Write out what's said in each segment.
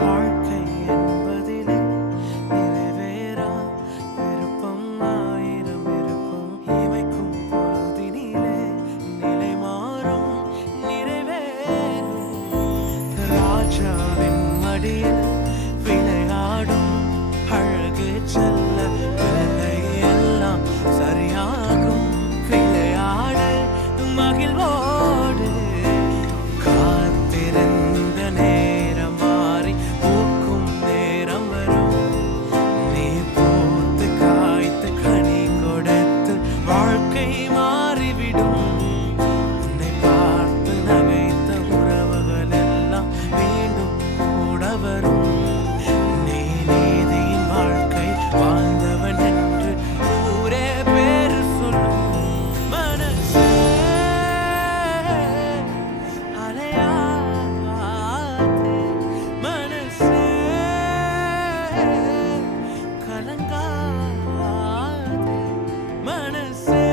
வாழ்க்கை என்பதிலே நிறைவேறா விருப்பம் ஆயிரம் இருக்கும். இமைக்கும் பொழுதினிலே நிலை மாறும் நிறைவேறும். ராஜாவின் மடியில் விளையாடும் அழகு செல்ல பிள்ளை எல்லாம் சரியாகும். விளையாடு மகிழ்வோடு காத்திருந்த நேரம் மாறி பூக்கும் நேரம் வரும். நீ பூத்து காய்த்து கனி கொடுத்து வாழ்க்கை மாறிவிடும். உன்னை பார்த்து நகைத்த உறவுகள் எல்லாம் மீண்டும் கூட வரும். நீ நீதியின் வாழ்க்கை வாழ்ந்தவன் என்று ஊரே பேரு சொல்லும். மனசே அலையாதே, மனசே கலங்காதே, மனசே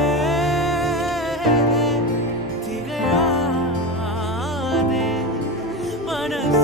திகையாதே, மனசே